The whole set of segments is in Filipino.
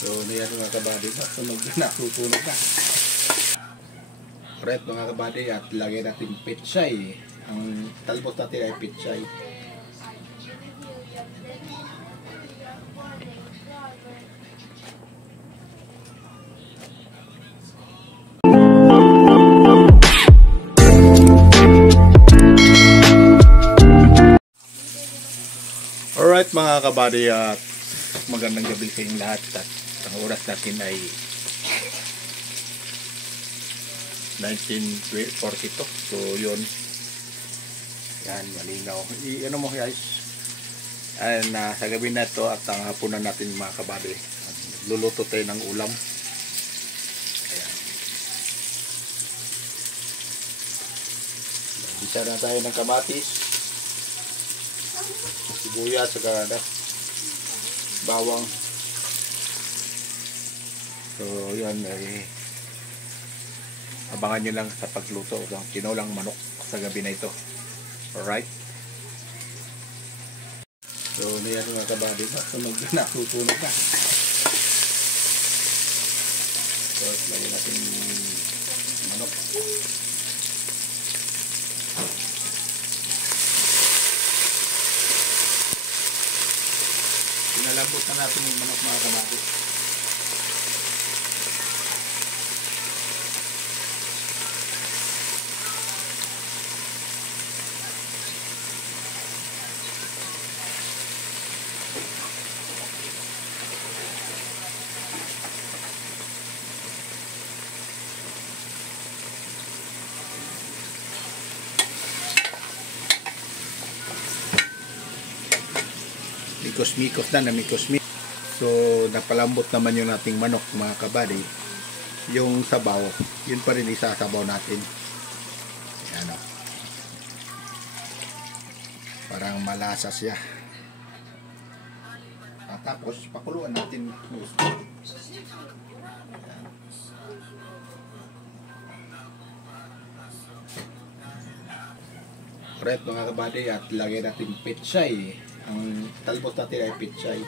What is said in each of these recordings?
So, yan mga kabady na. Sunog na, susunog na. Alright mga kabady, at lagay natin pechay. Ang talbos natin ay pechay. Alright mga kabady, at magandang gabi sa inyong lahat. At ang oras natin ay 19:42. So yun, yan, malinaw. Ano mo guys, and sa gabi na to at ang hapunan natin mga kabady, luluto tayo ng ulam. Ayan, bisa na tayo ng kamatis, sibuyas, saka bawang. So yan, ay abangan nyo lang sa pagluto ng tinolang manok sa gabi na ito. Alright, so yan mga kabady, sunog na, susunog na. So lagyan natin manok. Pinalambot na natin yung manok mga kabady. Mikos-mikos na mikos-mikos. So napalambot naman yung ating manok mga kabady. Yung sabaw, yun pa rin isasabaw natin. Ayan o, parang malasa siya. Tapos pakuluan natin. Alright mga kabady, at lagay natin pechay. Ang talbos natin ay pechay.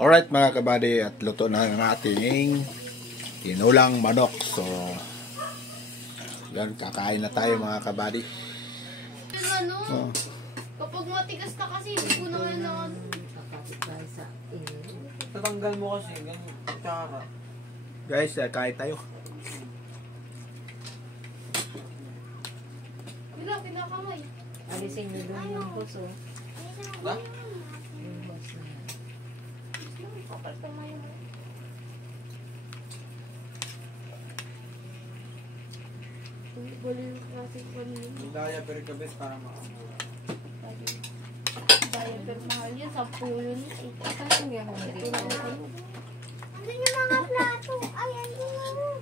Alright mga kabady, at luto na ang ating tinulang manok. So yan, kakain na tayo mga kabady. Ano? Kapag matigas na kasi, hindi ko na kailangan. Tatanggal mo kasi, ganyan, tsaka. Guys, kain tayo. Wala, pinakamay. Alisin nyo doon yung puso. Ba? Yung puso. Kapal kamay mo. Bali yung klaseng kanina. Yung daya pero kabis para makamura. Diaper mahal yun, 10 yun. Saan yung gano'n dito? Andun yung mga plato. Ay, andun yung.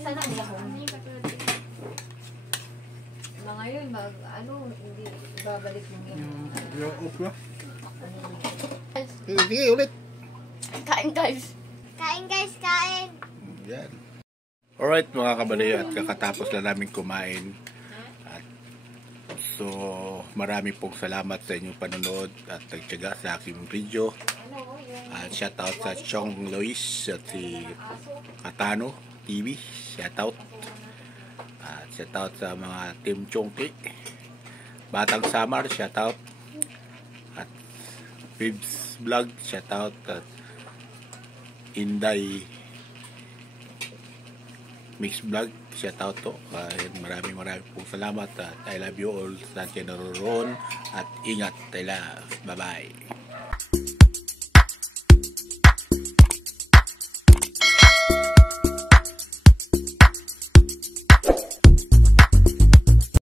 Saan ang lahon? Ano yung katulad yun? Mga yun, hindi babalik mo yun. Yung okra. Ano? Sige ulit. Kain guys. Kain guys, kain. Yan. Alright mga kabady, at kakatapos na namin kumain. At so marami pong salamat sa inyong panonood at nagtiyaga sa aking video. At shoutout sa Chong Lois at si Katano TV. Shoutout. At shoutout sa mga Team Chongki, Batang Samar. Shoutout. At Bibs Vlog. Shoutout. At Inday Mix Vlog, shoutout to. Maraming pong salamat. I love you all. Saan kayo naroon. At ingat. I love. Bye bye.